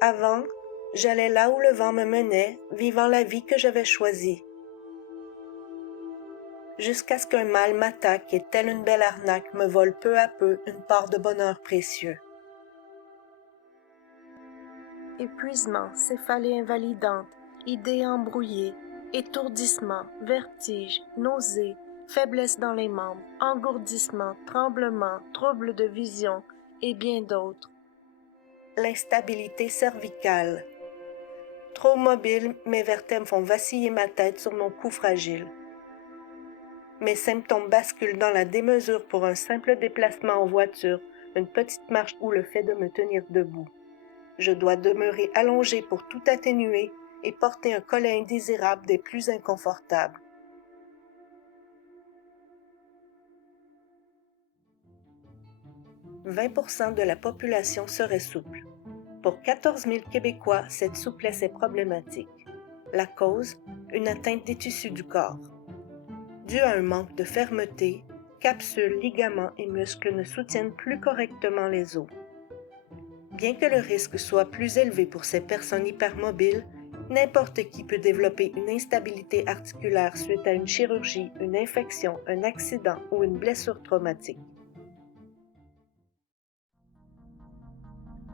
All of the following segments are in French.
Avant, j'allais là où le vent me menait, vivant la vie que j'avais choisie. Jusqu'à ce qu'un mal m'attaque et telle une belle arnaque me vole peu à peu une part de bonheur précieux. Épuisement, céphalée invalidante, idées embrouillées, étourdissement, vertige, nausée, faiblesse dans les membres, engourdissement, tremblement, troubles de vision et bien d'autres. L'instabilité cervicale. Trop mobile, mes vertèbres font vaciller ma tête sur mon cou fragile. Mes symptômes basculent dans la démesure pour un simple déplacement en voiture, une petite marche ou le fait de me tenir debout. Je dois demeurer allongé pour tout atténuer et porter un collet indésirable des plus inconfortables. « 20% de la population serait souple. Pour 14 000 Québécois, cette souplesse est problématique. La cause, une atteinte des tissus du corps. Dû à un manque de fermeté, capsules, ligaments et muscles ne soutiennent plus correctement les os. Bien que le risque soit plus élevé pour ces personnes hypermobiles, n'importe qui peut développer une instabilité articulaire suite à une chirurgie, une infection, un accident ou une blessure traumatique.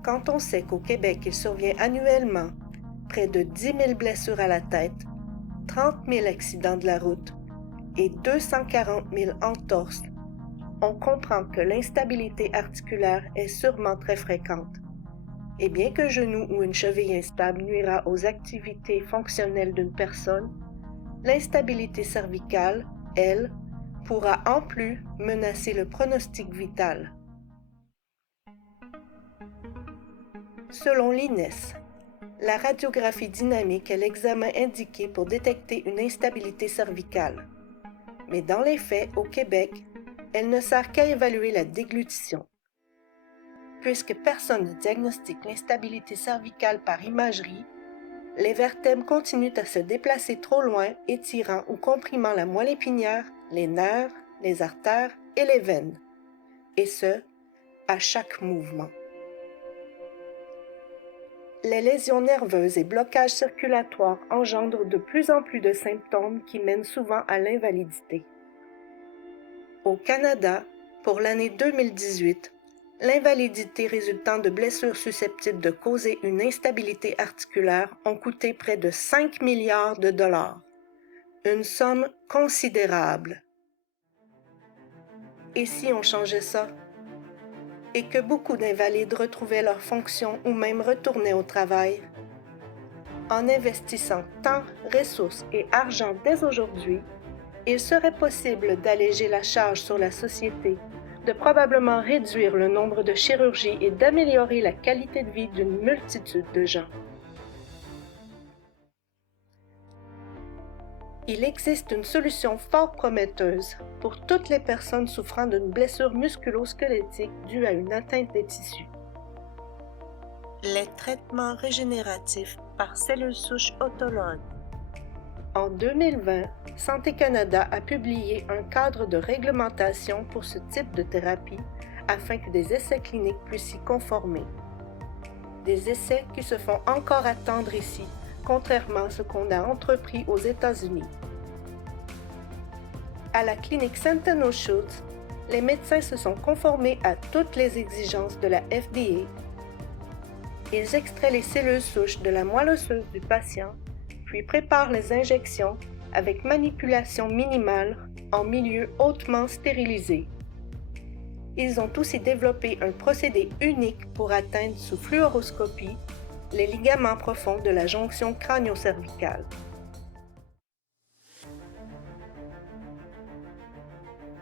Quand on sait qu'au Québec, il survient annuellement près de 10 000 blessures à la tête, 30 000 accidents de la route et 240 000 entorses, on comprend que l'instabilité articulaire est sûrement très fréquente. Et bien qu'un genou ou une cheville instable nuira aux activités fonctionnelles d'une personne, l'instabilité cervicale, elle, pourra en plus menacer le pronostic vital. Selon l'INES, la radiographie dynamique est l'examen indiqué pour détecter une instabilité cervicale. Mais dans les faits, au Québec, elle ne sert qu'à évaluer la déglutition. Puisque personne ne diagnostique l'instabilité cervicale par imagerie, les vertèbres continuent à se déplacer trop loin, étirant ou comprimant la moelle épinière, les nerfs, les artères et les veines. Et ce, à chaque mouvement. Les lésions nerveuses et blocages circulatoires engendrent de plus en plus de symptômes qui mènent souvent à l'invalidité. Au Canada, pour l'année 2018, l'invalidité résultant de blessures susceptibles de causer une instabilité articulaire ont coûté près de 5 milliards de dollars. Une somme considérable. Et si on changeait ça? Et que beaucoup d'invalides retrouvaient leur fonction ou même retournaient au travail? En investissant temps, ressources et argent dès aujourd'hui, il serait possible d'alléger la charge sur la société, de probablement réduire le nombre de chirurgies et d'améliorer la qualité de vie d'une multitude de gens. Il existe une solution fort prometteuse pour toutes les personnes souffrant d'une blessure musculo-squelettique due à une atteinte des tissus. Les traitements régénératifs par cellules souches autologues. En 2020, Santé Canada a publié un cadre de réglementation pour ce type de thérapie afin que des essais cliniques puissent s'y conformer. Des essais qui se font encore attendre ici, contrairement à ce qu'on a entrepris aux États-Unis. À la clinique Sentinel Schultz, les médecins se sont conformés à toutes les exigences de la FDA. Ils extraient les cellules souches de la moelle osseuse du patient, puis préparent les injections avec manipulation minimale en milieu hautement stérilisé. Ils ont aussi développé un procédé unique pour atteindre sous fluoroscopie les ligaments profonds de la jonction crânio-cervicale.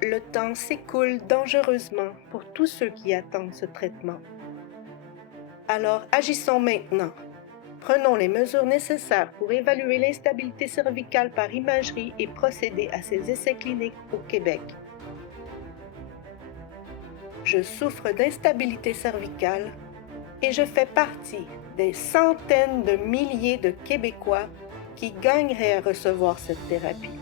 Le temps s'écoule dangereusement pour tous ceux qui attendent ce traitement. Alors agissons maintenant. Prenons les mesures nécessaires pour évaluer l'instabilité cervicale par imagerie et procéder à ces essais cliniques au Québec. Je souffre d'instabilité cervicale et je fais partie des centaines de milliers de Québécois qui gagneraient à recevoir cette thérapie.